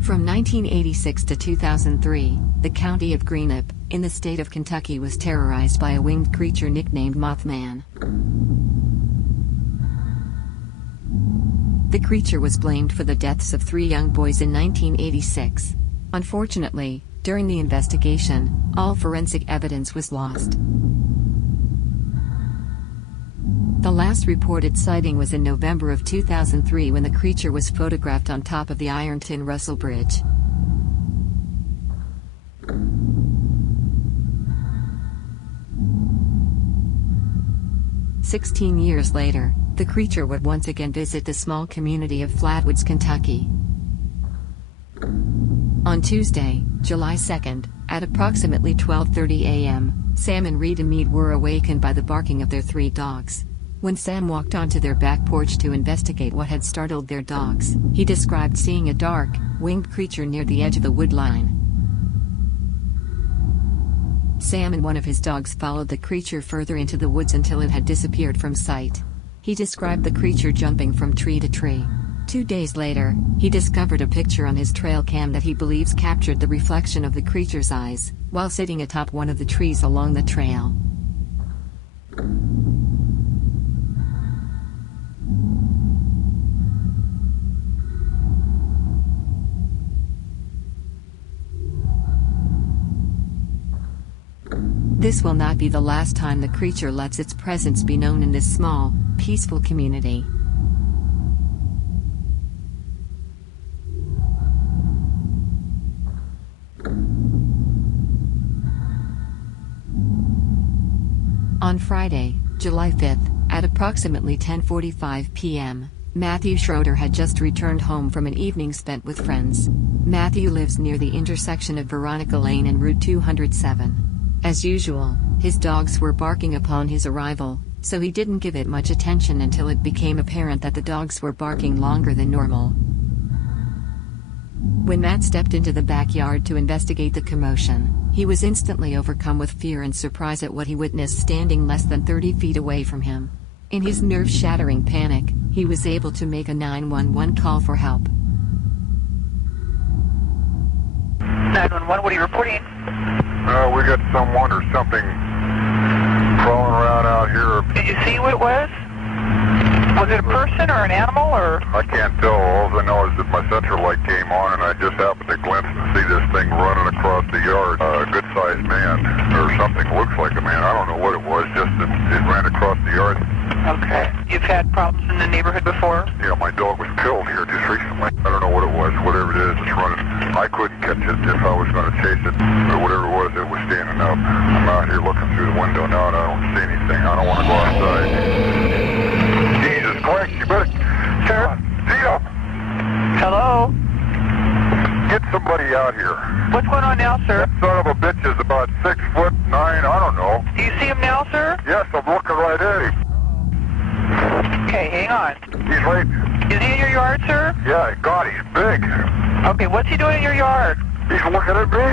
From 1986 to 2003, the county of Greenup, in the state of Kentucky, was terrorized by a winged creature nicknamed Mothman. The creature was blamed for the deaths of 3 young boys in 1986. Unfortunately, during the investigation, all forensic evidence was lost. The last reported sighting was in November of 2003 when the creature was photographed on top of the Ironton-Russell Bridge. "16 years later, the creature would once again visit the small community of Flatwoods, Kentucky. On Tuesday, July 2nd, at approximately 12:30 a.m., Sam and Rita Mead were awakened by the barking of their 3 dogs. When Sam walked onto their back porch to investigate what had startled their dogs, he described seeing a dark, winged creature near the edge of the wood line. Sam and one of his dogs followed the creature further into the woods until it had disappeared from sight. He described the creature jumping from tree to tree. 2 days later, he discovered a picture on his trail cam that he believes captured the reflection of the creature's eyes, while sitting atop one of the trees along the trail. This will not be the last time the creature lets its presence be known in this small, peaceful community. On Friday, July 5th, at approximately 10:45 p.m., Matthew Schroeder had just returned home from an evening spent with friends. Matthew lives near the intersection of Veronica Lane and Route 207. As usual, his dogs were barking upon his arrival, so he didn't give it much attention until it became apparent that the dogs were barking longer than normal. When Matt stepped into the backyard to investigate the commotion, he was instantly overcome with fear and surprise at what he witnessed standing less than 30 feet away from him. In his nerve-shattering panic, he was able to make a 911 call for help. 911, what are you reporting? We got someone or something crawling around out here. Did you see what it was? Was it a person or an animal or? I can't tell. All I know is that my central light came on and I just happened to glimpse and see this thing running across the yard. A good-sized man or something. Looks like a man. I don't know what it was, just that it ran across the yard. Okay. You've had problems in the neighborhood before? Yeah, my dog was killed here just recently. I don't know what it was. Whatever it is, it's running. I couldn't catch it if I was going to chase it. But whatever it was standing up. I'm out here looking through the window now and I don't see anything. I don't want to go outside. Jesus Christ, you better... Sir? Zito! Hello? Get somebody out here. What's going on now, sir? That son of a bitch is about 6'9", I don't know. Do you see him now, sir? Yes, I'm looking right at him. Okay, hang on. He's right... Is he in your yard, sir? Yeah, God, he's big. Okay, what's he doing in your yard? He's looking at me.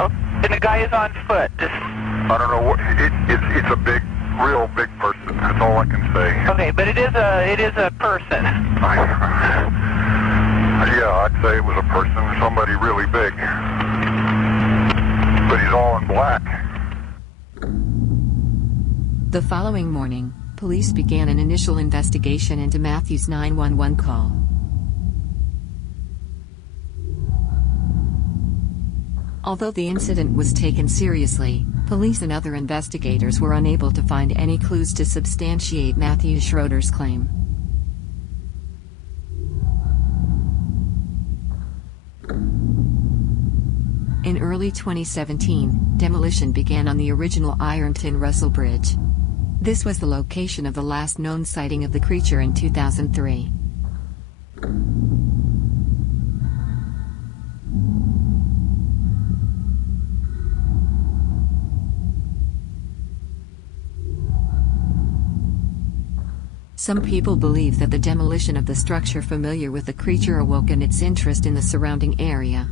Oh, and the guy is on foot. I don't know what... It's a big, real big person. That's all I can say. Okay, but it is a person. Yeah, I'd say it was a person, somebody really big. But he's all in black. The following morning, police began an initial investigation into Matthew's 911 call. Although the incident was taken seriously, police and other investigators were unable to find any clues to substantiate Matthew Schroeder's claim. In early 2017, demolition began on the original Ironton-Russell Bridge. This was the location of the last known sighting of the creature in 2003. Some people believe that the demolition of the structure familiar with the creature awoken its interest in the surrounding area.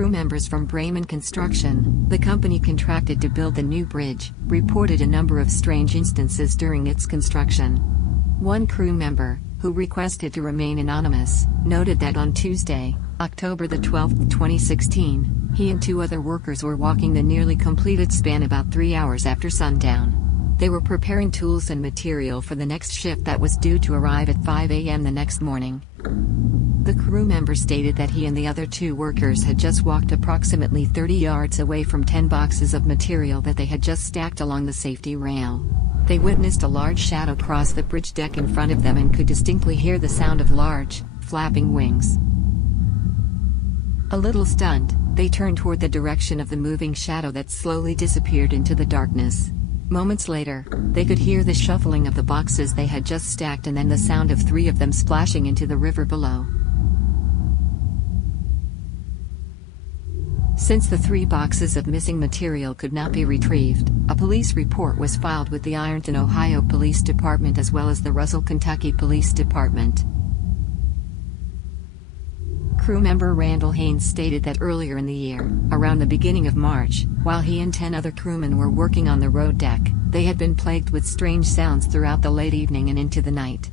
Crew members from Bremen Construction, the company contracted to build the new bridge, reported a number of strange instances during its construction. One crew member, who requested to remain anonymous, noted that on Tuesday, October the 12th, 2016, he and two other workers were walking the nearly completed span about 3 hours after sundown. They were preparing tools and material for the next shift that was due to arrive at 5 a.m. the next morning. The crew member stated that he and the other two workers had just walked approximately 30 yards away from 10 boxes of material that they had just stacked along the safety rail. They witnessed a large shadow cross the bridge deck in front of them and could distinctly hear the sound of large, flapping wings. A little stunned, they turned toward the direction of the moving shadow that slowly disappeared into the darkness. Moments later, they could hear the shuffling of the boxes they had just stacked and then the sound of 3 of them splashing into the river below. Since the 3 boxes of missing material could not be retrieved, a police report was filed with the Ironton, Ohio Police Department as well as the Russell, Kentucky Police Department. Crew member Randall Haynes stated that earlier in the year, around the beginning of March, while he and 10 other crewmen were working on the road deck, they had been plagued with strange sounds throughout the late evening and into the night.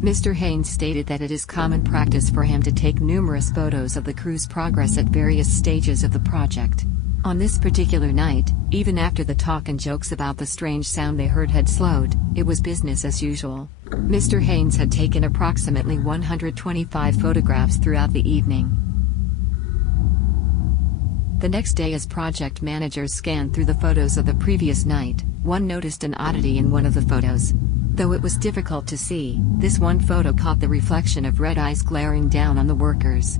Mr. Haynes stated that it is common practice for him to take numerous photos of the crew's progress at various stages of the project. On this particular night, even after the talk and jokes about the strange sound they heard had slowed, it was business as usual. Mr. Haynes had taken approximately 125 photographs throughout the evening. The next day, as project managers scanned through the photos of the previous night, one noticed an oddity in one of the photos. Though it was difficult to see, this one photo caught the reflection of red eyes glaring down on the workers.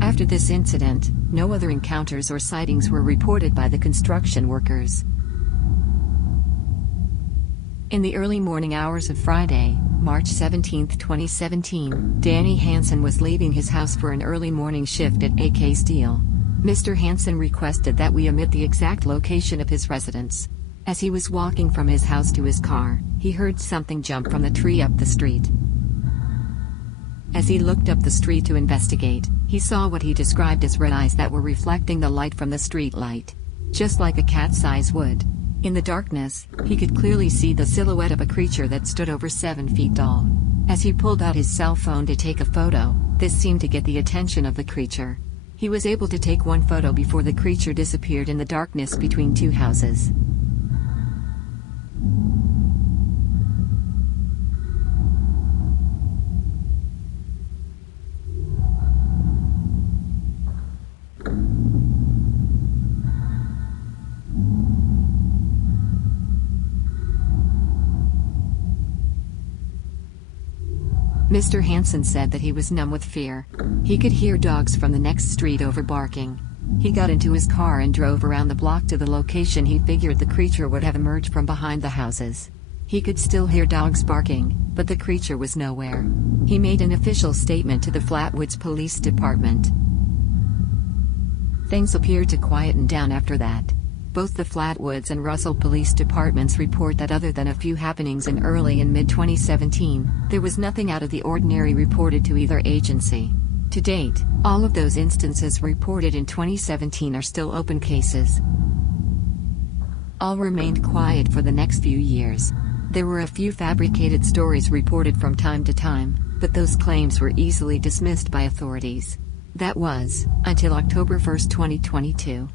After this incident, no other encounters or sightings were reported by the construction workers. In the early morning hours of Friday, March 17, 2017, Danny Hansen was leaving his house for an early morning shift at AK Steel. Mr. Hansen requested that we omit the exact location of his residence. As he was walking from his house to his car, he heard something jump from the tree up the street. As he looked up the street to investigate, he saw what he described as red eyes that were reflecting the light from the street light. Just like a cat's eyes would. In the darkness, he could clearly see the silhouette of a creature that stood over 7 feet tall. As he pulled out his cell phone to take a photo, this seemed to get the attention of the creature. He was able to take one photo before the creature disappeared in the darkness between 2 houses. Mr. Hansen said that he was numb with fear. He could hear dogs from the next street over barking. He got into his car and drove around the block to the location he figured the creature would have emerged from behind the houses. He could still hear dogs barking, but the creature was nowhere. He made an official statement to the Flatwoods Police Department. Things appeared to quieten down after that. Both the Flatwoods and Russell Police Departments report that other than a few happenings in early and mid-2017, there was nothing out of the ordinary reported to either agency. To date, all of those instances reported in 2017 are still open cases. All remained quiet for the next few years. There were a few fabricated stories reported from time to time, but those claims were easily dismissed by authorities. That was, until October 1, 2022.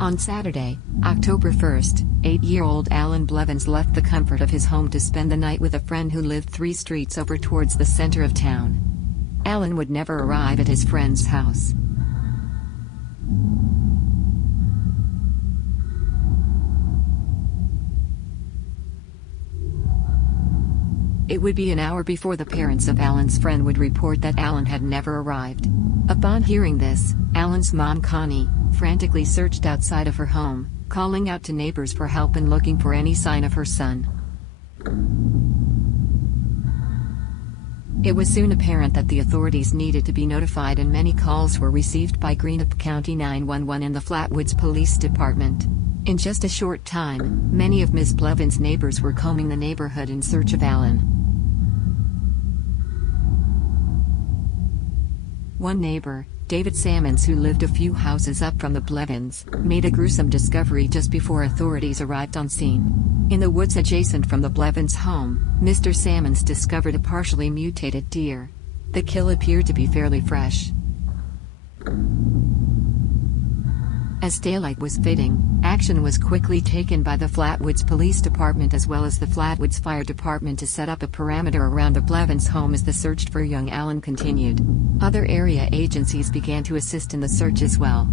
On Saturday, October 1st, 8-year-old Alan Blevins left the comfort of his home to spend the night with a friend who lived 3 streets over towards the center of town. Alan would never arrive at his friend's house. It would be an hour before the parents of Alan's friend would report that Alan had never arrived. Upon hearing this, Alan's mom Connie frantically searched outside of her home, calling out to neighbors for help and looking for any sign of her son. It was soon apparent that the authorities needed to be notified, and many calls were received by Greenup County 911 and the Flatwoods Police Department. In just a short time, many of Ms. Plevin's neighbors were combing the neighborhood in search of Alan. One neighbor, David Sammons, who lived a few houses up from the Blevins, made a gruesome discovery just before authorities arrived on scene. In the woods adjacent from the Blevins' home, Mr. Sammons discovered a partially mutated deer. The kill appeared to be fairly fresh. As daylight was fading, action was quickly taken by the Flatwoods Police Department as well as the Flatwoods Fire Department to set up a perimeter around the Blevins' home as the search for young Alan continued. Other area agencies began to assist in the search as well.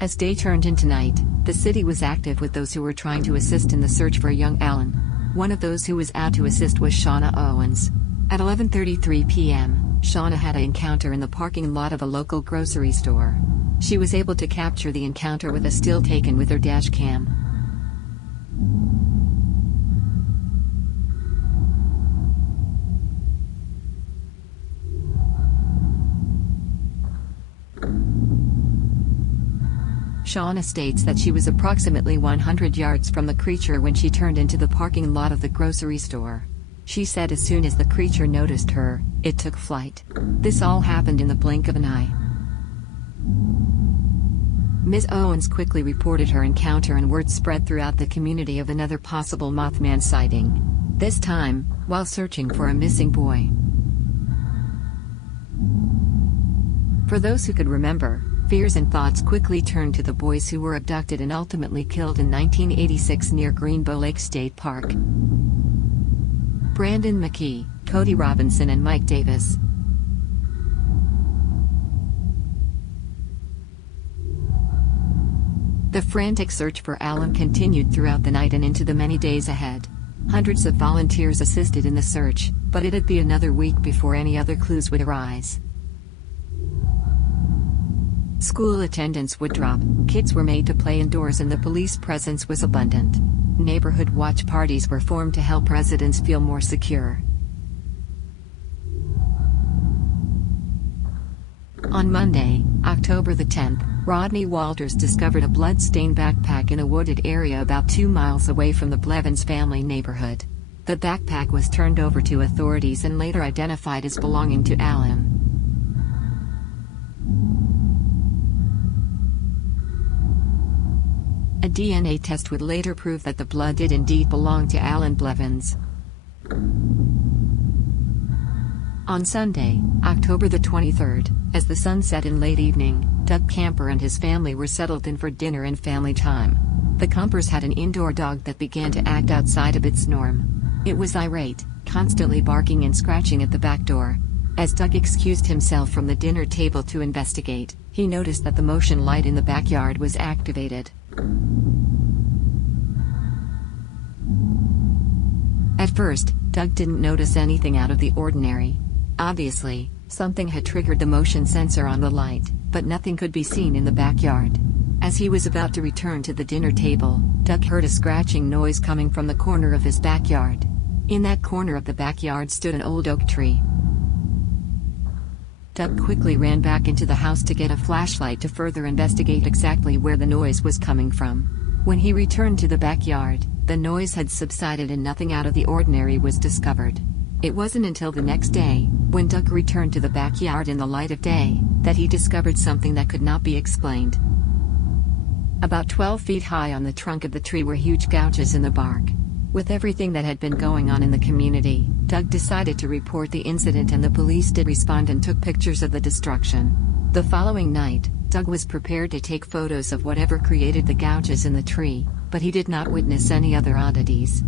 As day turned into night, the city was active with those who were trying to assist in the search for young Alan. One of those who was out to assist was Shauna Owens. At 11:33 p.m., Shauna had an encounter in the parking lot of a local grocery store. She was able to capture the encounter with a still taken with her dash cam. Shauna states that she was approximately 100 yards from the creature when she turned into the parking lot of the grocery store. She said as soon as the creature noticed her, it took flight. This all happened in the blink of an eye. Ms. Owens quickly reported her encounter, and word spread throughout the community of another possible Mothman sighting. This time, while searching for a missing boy. For those who could remember, fears and thoughts quickly turned to the boys who were abducted and ultimately killed in 1986 near Greenbow Lake State Park. Brandon McKee, Cody Robinson and Mike Davis. The frantic search for Alan continued throughout the night and into the many days ahead. Hundreds of volunteers assisted in the search, but it'd be another week before any other clues would arise. School attendance would drop, kids were made to play indoors, and the police presence was abundant. Neighborhood watch parties were formed to help residents feel more secure. On Monday, October the 10th, Rodney Walters discovered a blood-stained backpack in a wooded area about 2 miles away from the Blevins family neighborhood. The backpack was turned over to authorities and later identified as belonging to Alan. A DNA test would later prove that the blood did indeed belong to Alan Blevins. On Sunday, October the 23rd, as the sun set in late evening, Doug Camper and his family were settled in for dinner and family time. The Campers had an indoor dog that began to act outside of its norm. It was irate, constantly barking and scratching at the back door. As Doug excused himself from the dinner table to investigate, he noticed that the motion light in the backyard was activated. At first, Doug didn't notice anything out of the ordinary. Obviously, something had triggered the motion sensor on the light, but nothing could be seen in the backyard. As he was about to return to the dinner table, Doug heard a scratching noise coming from the corner of his backyard. In that corner of the backyard stood an old oak tree. Doug quickly ran back into the house to get a flashlight to further investigate exactly where the noise was coming from. When he returned to the backyard, the noise had subsided and nothing out of the ordinary was discovered. It wasn't until the next day, when Doug returned to the backyard in the light of day, that he discovered something that could not be explained. About 12 feet high on the trunk of the tree were huge gouges in the bark. With everything that had been going on in the community, Doug decided to report the incident, and the police did respond and took pictures of the destruction. The following night, Doug was prepared to take photos of whatever created the gouges in the tree, but he did not witness any other oddities.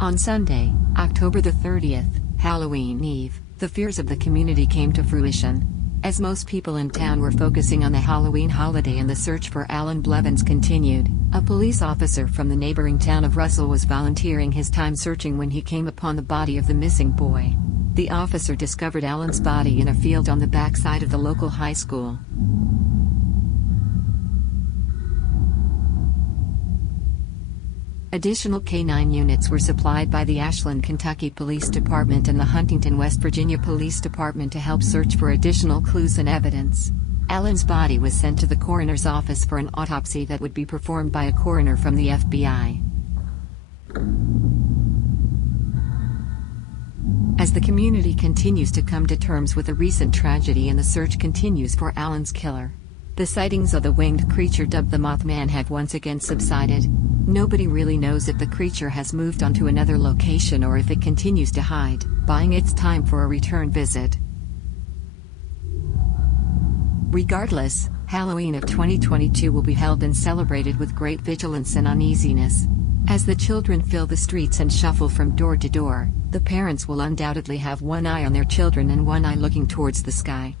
On Sunday, October the 30th, Halloween Eve, the fears of the community came to fruition. As most people in town were focusing on the Halloween holiday and the search for Alan Blevins continued, a police officer from the neighboring town of Russell was volunteering his time searching when he came upon the body of the missing boy. The officer discovered Alan's body in a field on the backside of the local high school. Additional K-9 units were supplied by the Ashland, Kentucky Police Department and the Huntington, West Virginia Police Department to help search for additional clues and evidence. Alan's body was sent to the coroner's office for an autopsy that would be performed by a coroner from the FBI. As the community continues to come to terms with the recent tragedy and the search continues for Alan's killer, the sightings of the winged creature dubbed the Mothman have once again subsided. Nobody really knows if the creature has moved on to another location or if it continues to hide, buying its time for a return visit. Regardless, Halloween of 2022 will be held and celebrated with great vigilance and uneasiness. As the children fill the streets and shuffle from door to door, the parents will undoubtedly have one eye on their children and one eye looking towards the sky.